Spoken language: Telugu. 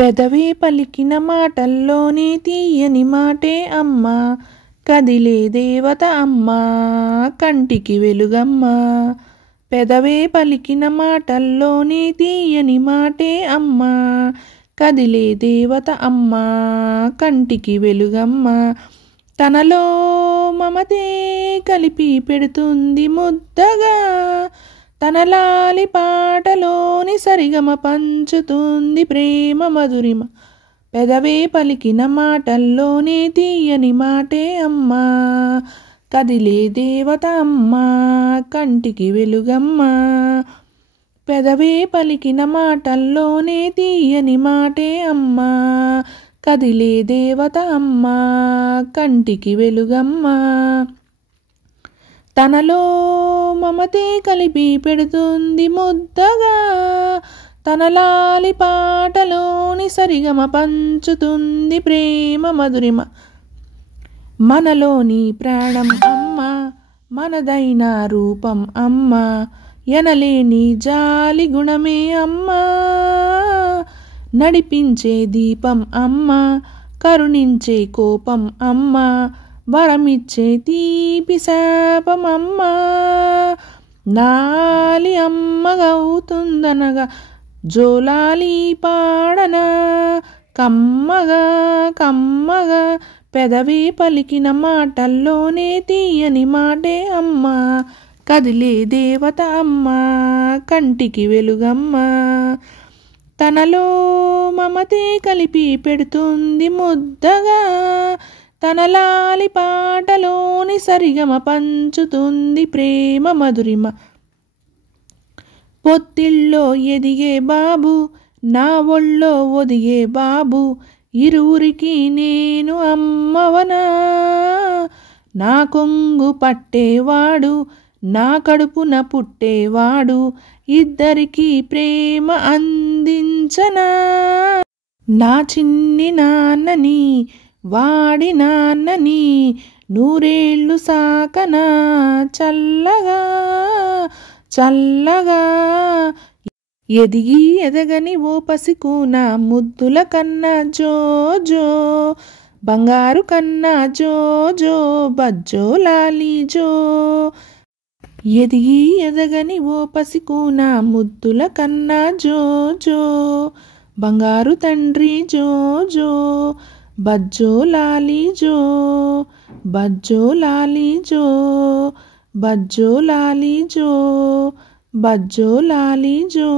పెదవే పలికిన మాటల్లోనే తీయని మాటే అమ్మ, కదిలే దేవత అమ్మ, కంటికి వెలుగమ్మ. పెదవే పలికిన మాటల్లోనే తీయని మాటే అమ్మ, కదిలే దేవత అమ్మ, కంటికి వెలుగమ్మ. తనలో మమతే కలిపి పెడుతుంది ముద్దగా, తన లాలి పాటలోని సరిగమ పంచుతుంది ప్రేమ మధురిమ. పెదవే పలికిన మాటల్లోనే తీయని మాటే అమ్మ, కదిలే దేవత అమ్మ, కంటికి వెలుగమ్మ. పెదవే పలికిన మాటల్లోనే తీయని మాటే అమ్మ, కదిలే దేవత అమ్మ, కంటికి వెలుగమ్మ. తనలో మమతే కలిపి పెడుతుంది ముద్దగా, తన లాలి పాటలోని సరిగమ పంచుతుంది ప్రేమ మధురిమ. మనలోని ప్రాణం అమ్మ, మనదైన రూపం అమ్మ, ఎనలేని జాలి గుణమే అమ్మ, నడిపించే దీపం అమ్మ, కరుణించే కోపం అమ్మ, వరమిచ్చే తీపి శాపం అమ్మ. నాలి అమ్మగవుతుందనగా జోలాలి పాడనా, కమ్మగా కమ్మగా. పెదవే పలికిన మాటల్లోనే తీయని మాటే అమ్మ, కదిలే దేవత అమ్మ, కంటికి వెలుగమ్మ. తనలో మమతే కలిపి పెడుతుంది ముద్దగా, తన లాలి పాటలోని సరిగమ పంచుతుంది ప్రేమ మధురిమ. పొత్తిళ్ళో ఎదిగే బాబు, నా ఒళ్ళో ఒదిగే బాబు, ఇరువురికి నేను అమ్మవనా. నా కొంగు పట్టేవాడు, నా కడుపున పుట్టేవాడు, ఇద్దరికి ప్రేమ అందించనా. నా చిన్ని నాన్నని, వాడి నాన్నని, నూరేళ్ళు సాకనా చల్లగా చల్లగా. ఎదిగి ఎదగని ఓ పసికూన, ముద్దుల కన్నా జోజో, బంగారు కన్నా జోజో, బజ్జో లాలి జో. ఎదిగి ఎదగని ఓ పసికూన, ముద్దుల కన్నా జోజో, బంగారు తండ్రి జోజో, బజ్జో లాలి జో, బజ్జో లాలి జో, బజ్జో లాలి జో, బజ్జో లాలి జో.